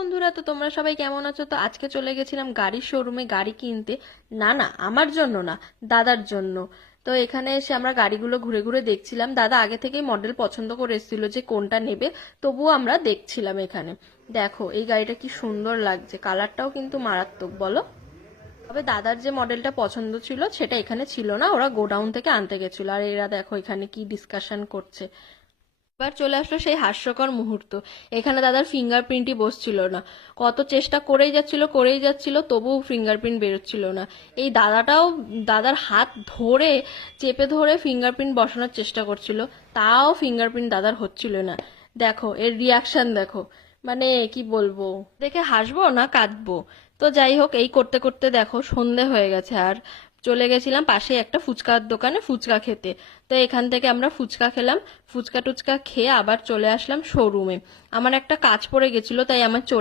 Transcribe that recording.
বন্ধুরা, তো তোমরা সবাই কেমন আছো? তো আজকে চলে গেছিলাম গাড়ির শোরুমে গাড়ি কিনতে। না না, আমার জন্য না, দাদার জন্য। তো এখানে এসে আমরা গাড়িগুলো ঘুরে ঘুরে দেখছিলাম। দাদা আগে থেকেই মডেল পছন্দ করে এসেছিল যে কোনটা নেবে, তবুও আমরা দেখছিলাম এখানে। দেখো এই গাড়িটা কি সুন্দর লাগছে, কালারটাও কিন্তু মারাত্মক, বলো। তবে দাদার যে মডেলটা পছন্দ ছিল সেটা এখানে ছিল না, ওরা গোডাউন থেকে আনতে গেছিল। আর এরা দেখো এখানে কি ডিসকাশন করছে। এবার চলে আসলো সেই হাস্যকর মুহূর্ত। এখানে দাদার ফিঙ্গারপ্রিন্টই বসছিল না। কত চেষ্টা করেই যাচ্ছিল, তবুও ফিঙ্গারপ্রিন্ট বেরোচ্ছিল না। এই দাদাটাও দাদার হাত ধরে চেপে ধরে ফিঙ্গারপ্রিন্ট বসানোর চেষ্টা করছিল, তাও ফিঙ্গারপ্রিন্ট দাদার হচ্ছিল না। দেখো এর রিয়াকশন দেখো, মানে কি বলবো, দেখে হাসবো না কাঁদবো। তো যাই হোক, এই করতে করতে দেখো সন্ধে হয়ে গেছে, আর চলে গেছিলাম পাশে একটা ফুচকার দোকানে ফুচকা খেতে। তো এখান থেকে আমরা ফুচকা খেলাম। ফুচকা টুচকা খেয়ে আবার চলে আসলাম শোরুমে। আমার একটা কাজ পড়ে গেছিল, তাই আমার